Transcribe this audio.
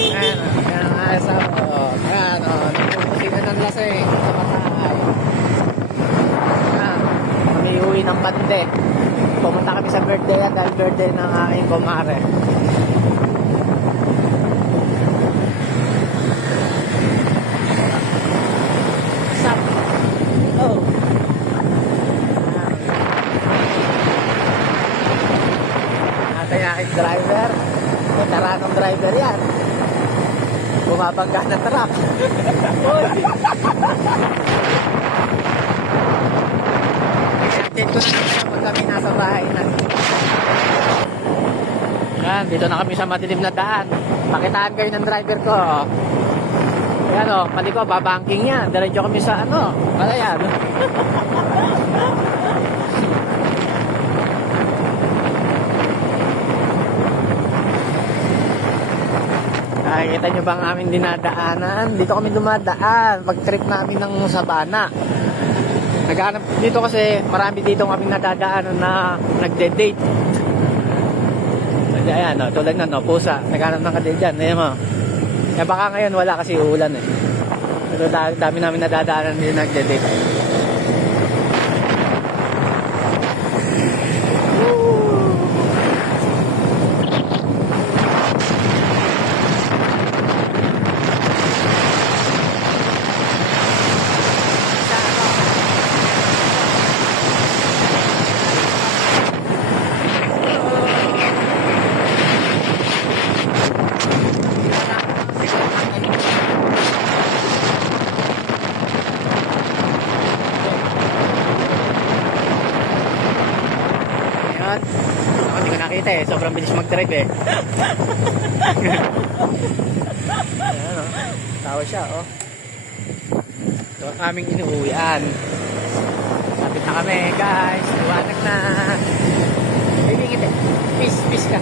Ayan, ayan, asawa ko. Ayan, o. Nagpupusin na ng lasing. Kamatay. Ayan. Kami uwi ng Bande. Pumunta kami sa birthday yan dahil birthday ng aking kumare. Sup? Oh. Ito yung aking driver. Taranong driver yan. Bumabangga ng truck. Update ko na naman pag kami nasa bahay na. Yan, dito na kami sa madilim na daan. Pakitaan kayo ng driver ko. Yan o, pali ko, babanking yan. Diretso kami sa ano, Palayan. Nakikita nyo ba ang aming dinadaanan? Dito kami dumadaan pag trip namin ng Sabana. Naghahanap dito kasi marami dito kami nadadaanan na nagde-date. Ayan, no, tulad na, no, pusa. Naghahanap ng kadate dyan. Ayan mo. Eh, baka ngayon wala kasi uulan eh. Pero dami namin nadadaanan din nagde-date. Ako, hindi ko nakita eh. Sobrang bilis mag-drive eh. Ayan o. Tawa siya oh. Ito ang aming inuuwian. Lapit na kami guys. Liwanag na. Bibingit eh. Peace ka.